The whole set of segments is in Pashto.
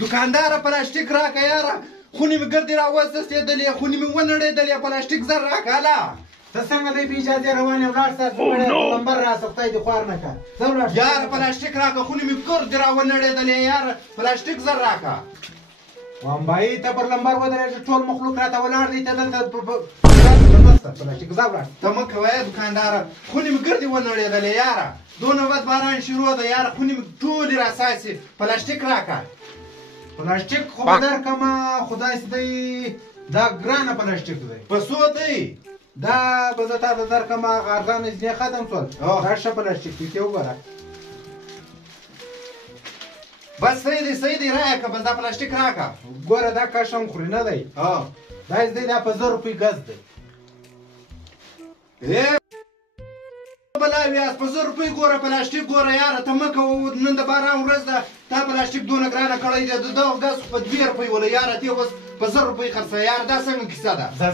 دوکانداره پلاستیک راکه یاره خونې مې ګردې راوستېدلې خونې مې ونړېدلې پلاستیک زر راکه هله ته څنګه دی بې اجازې روان یې ولاړ سه نمبر راسه خدای دې خوار نه کړه ځه ولاړ یاره پلاستیک راکه خونې مې ګردې راونړېدلې یاره پلاستیک زر راکه وامبایي ته پر لمبر ودرېږه ټول مخلوق راته ولاړ دی ته دلته پلاستیک ځه ولاړ ته مه کوه دوکانداره خونې مې ګردې ونړېدلې یاره دونه بد باران شروع ده یاره خونې مې ټولې راساسي پلاستیک راکه پلاستیک خو به درکړمه خو داسې دی دا ګرانه پلاستیک دی په څو دی دا به زه تا ته درکړم هغه ارزانه ځینې ختم شول دا ښه پلاستیک دی وګوره بس صحیح دی راکه بس دا پلاستیک راکه ګوره دا کشم خوري نه دی دا دی دا په 1000 روپۍ ګز دی بلاویاس په 1000 روپۍ ګوره پلاستیک ګوره یاره ته مه کوه نن د باران ورځ ده تا پلاستیک دونه ګرانه کړی دی د دغه ګز خو په 2 روپۍ وله یاره ته اوس په 1000 روپۍ خرڅه یاره دا څنګه کیسه ده ځه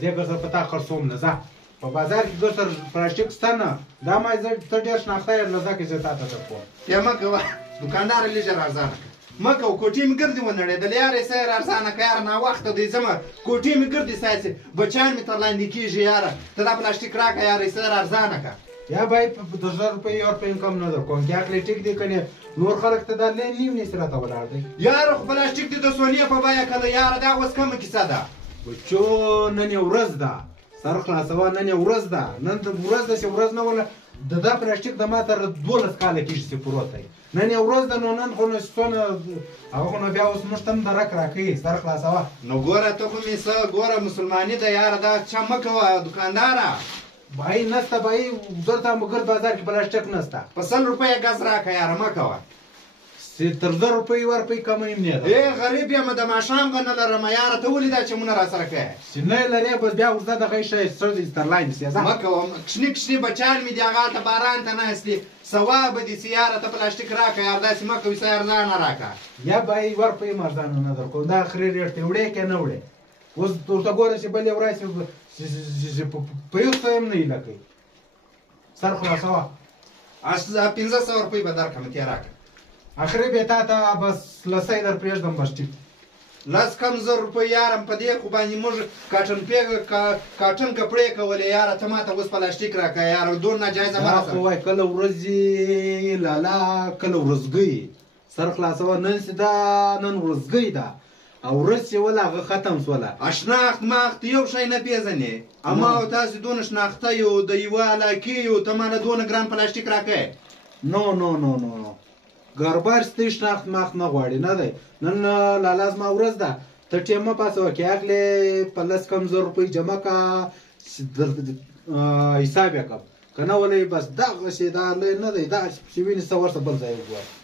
زه ګرځه په تا خرڅوم نه ځه په بازار کې ګرځه پلاستیک شته نه دا ما ته ډېر شناخته یې له ځکه چې تا ته درکوم یا مه کوه دوکانداره لږه ارزانه مه کوه کوټې مې ګردې ونړېدلې یاره یې سیر ارزانه که یاره ناوخته دی ځمه کوټې مې ګردې ساسې بچیان مې تر لاندې کېږي یاره ته دا پلاستیک راکړه یاره یې سیر ارزانه که یا باید په 1000 روپۍ یو روپۍ کم نه درکوم که اخلي ټیک دی کنې نور خلک ته دا نیم نیسي راته ولاړ دی یاره خو پلاستیک دې د سونې په بیه کله یاره دا اوس کمه کیسه ده بچو نن یې ورځ ده سر خلاصوه نن یې ورځ ده نن ورځ ده چې ورځ نه وله د دا پلاستیک د ما تر 12 کاله کېږي چې پروت دی نن یې ورځ ده نو نن خو نو څونه هغه خو نو بیا اوس موږ ته هم درک راکوي سر خلاصوه نو ګوره ته خو مې څه ګوره مسلماني ده یاره دا چا مه کوه دوکانداره بھائی نسته بھائی دلته مګر بازار کې پلاستیک نسته په 100 روپۍ ګز راکړه یاره مه کوه تر 1000 روپۍ ورپۍ کمه یم نه ده غریب یم د ماښام به نه لرم یاره ته ولې دا چمونه راسره کوې چې نه یې لرې بس بیا ورځه دغه شی سر دې تر لاندې سي مه کوه کښني کښني بچیان مې دي هغه هلته باران ته ناست دي ثواب به دي چې یاره ته پلاستیک راکړه یاره داسې مه کوې څه ارزانه راکړه یا بای ورپۍ م ارزانه نه درکوم دا آخري ریټ دی وړې که نه وړې اوس ورته ګوره چې بلې ورځ په یو څه هم نه هیله کوي سر خلاصوه 1500 روپۍ به درکړم ته یې راکړه اخري بیا تا ته بس لسی در پرېږدم بس ټیک لس کم 1000 روپۍ یاره په دې خو باندې موږ کاټن کپړې کولې یاره ته ماته اوس پلاستیک راکړه یاره دون ناجایزه مه خو وایي کله ورځې لالا کله ورځګۍ سر خلاصوه نن چې دا نن ورځګۍ ده او ورځ چې وله هغه ختم شوله شناخت ماخت یو شی نه پېژنې اما او تاسې دونه شناخته یو د یوه علاقې یو ته ماله دونه ګران پلاستیک راکړې نو ګربار ستې شناخت ماخت نه غواړي نه دی نن لالا زما ورځ ده ته ټیم مه پاسوه که اخلې په 10 کم 1000 روپۍ جمع که حساب یې کړم که نه ولې بس دغسې دا لوی نه دی دا چې وینې څه ورته بل ځای وګوره